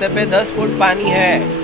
रास्ते पे दस फुट पानी है।